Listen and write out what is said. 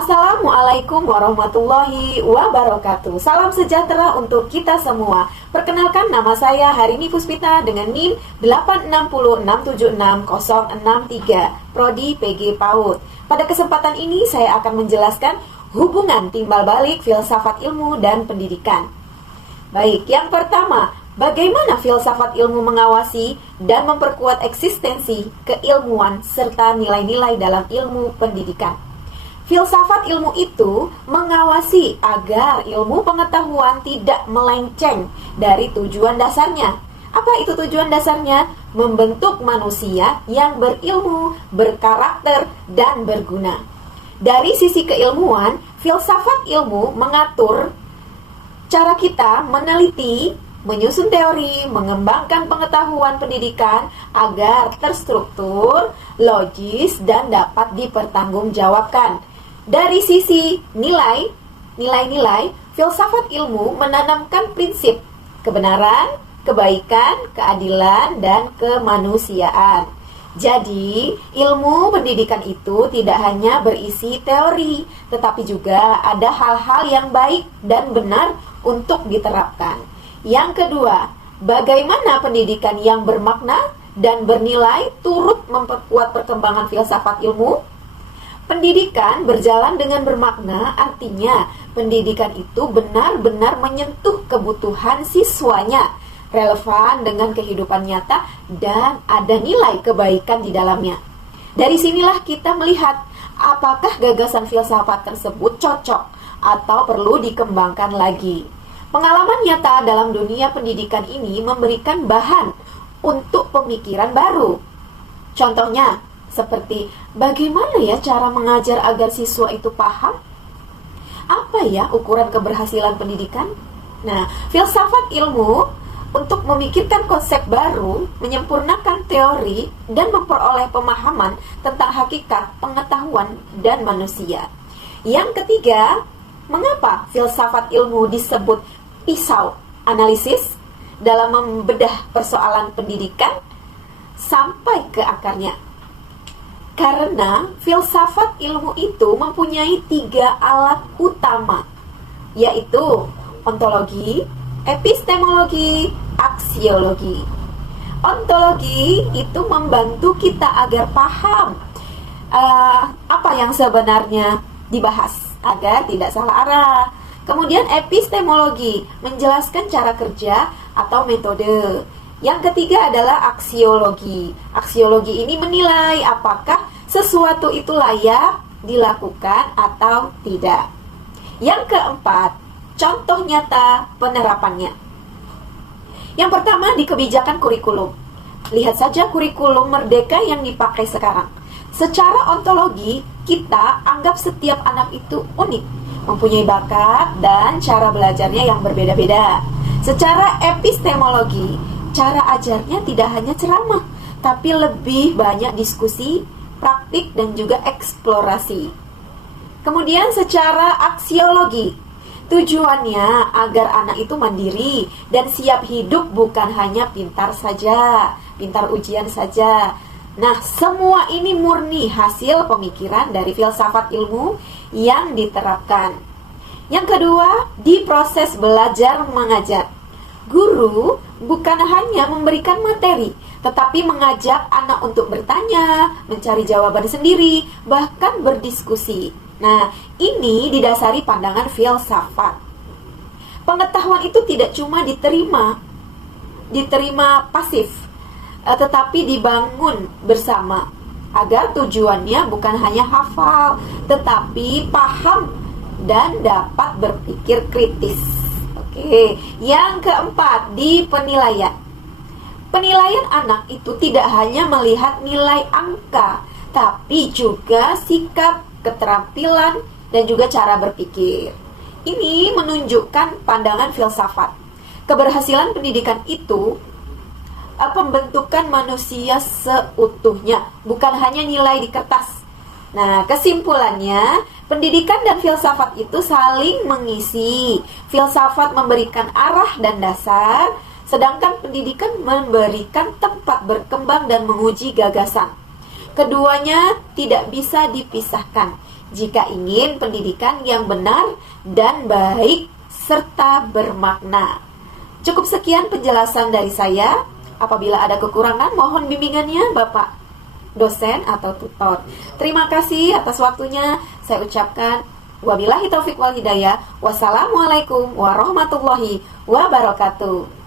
Assalamualaikum warahmatullahi wabarakatuh. Salam sejahtera untuk kita semua. Perkenalkan, nama saya Harini Puspita dengan NIM 8606766063, Prodi PG PAUD. Pada kesempatan ini saya akan menjelaskan hubungan timbal balik filsafat ilmu dan pendidikan. Baik, yang pertama, bagaimana filsafat ilmu mengawasi dan memperkuat eksistensi keilmuan serta nilai-nilai dalam ilmu pendidikan. Filsafat ilmu itu mengawasi agar ilmu pengetahuan tidak melenceng dari tujuan dasarnya. Apa itu tujuan dasarnya? Membentuk manusia yang berilmu, berkarakter, dan berguna. Dari sisi keilmuan, filsafat ilmu mengatur cara kita meneliti, menyusun teori, mengembangkan pengetahuan pendidikan agar terstruktur, logis, dan dapat dipertanggungjawabkan. Dari sisi nilai-nilai, filsafat ilmu menanamkan prinsip kebenaran, kebaikan, keadilan, dan kemanusiaan. Jadi, ilmu pendidikan itu tidak hanya berisi teori, tetapi juga ada hal-hal yang baik dan benar untuk diterapkan. Yang kedua, bagaimana pendidikan yang bermakna dan bernilai turut memperkuat perkembangan filsafat ilmu? Pendidikan berjalan dengan bermakna, artinya pendidikan itu benar-benar menyentuh kebutuhan siswanya, relevan dengan kehidupan nyata, dan ada nilai kebaikan di dalamnya. Dari sinilah kita melihat apakah gagasan filsafat tersebut cocok atau perlu dikembangkan lagi. Pengalaman nyata dalam dunia pendidikan ini memberikan bahan untuk pemikiran baru. Contohnya, seperti bagaimana ya cara mengajar agar siswa itu paham? Apa ya ukuran keberhasilan pendidikan? Nah, filsafat ilmu untuk memikirkan konsep baru, menyempurnakan teori, dan memperoleh pemahaman tentang hakikat, pengetahuan, dan manusia. Yang ketiga, mengapa filsafat ilmu disebut pisau analisis dalam membedah persoalan pendidikan sampai ke akarnya? Karena filsafat ilmu itu mempunyai 3 alat utama, yaitu ontologi, epistemologi, aksiologi. Ontologi itu membantu kita agar paham apa yang sebenarnya dibahas, agar tidak salah arah. Kemudian epistemologi menjelaskan cara kerja atau metode. Yang ketiga adalah aksiologi. Aksiologi ini menilai apakah sesuatu itu layak dilakukan atau tidak. Yang keempat, contoh nyata penerapannya. Yang pertama, di kebijakan kurikulum. Lihat saja kurikulum merdeka yang dipakai sekarang. Secara ontologi, kita anggap setiap anak itu unik, mempunyai bakat dan cara belajarnya yang berbeda-beda. Secara epistemologi, cara ajarnya tidak hanya ceramah, tapi lebih banyak diskusi, praktik, dan juga eksplorasi. Kemudian secara aksiologi, tujuannya agar anak itu mandiri dan siap hidup, bukan hanya pintar saja, pintar ujian saja. Nah, semua ini murni hasil pemikiran dari filsafat ilmu yang diterapkan. Yang kedua, di proses belajar mengajar. Guru bukan hanya memberikan materi, tetapi mengajak anak untuk bertanya, mencari jawaban sendiri, bahkan berdiskusi. Nah, ini didasari pandangan filsafat. Pengetahuan itu tidak cuma diterima pasif, tetapi dibangun bersama, agar tujuannya bukan hanya hafal, tetapi paham dan dapat berpikir kritis. Oke, yang keempat, di penilaian. Penilaian anak itu tidak hanya melihat nilai angka, tapi juga sikap, keterampilan, dan juga cara berpikir. Ini menunjukkan pandangan filsafat. Keberhasilan pendidikan itu pembentukan manusia seutuhnya, bukan hanya nilai di kertas. Nah, kesimpulannya, pendidikan dan filsafat itu saling mengisi. Filsafat memberikan arah dan dasar, sedangkan pendidikan memberikan tempat berkembang dan menguji gagasan. Keduanya tidak bisa dipisahkan. jika ingin pendidikan yang benar dan baik serta bermakna. Cukup sekian penjelasan dari saya. Apabila ada kekurangan, mohon bimbingannya Bapak dosen atau tutor. Terima kasih atas waktunya. Saya ucapkan wabillahi taufiq wal hidayah. Wassalamualaikum warahmatullahi wabarakatuh.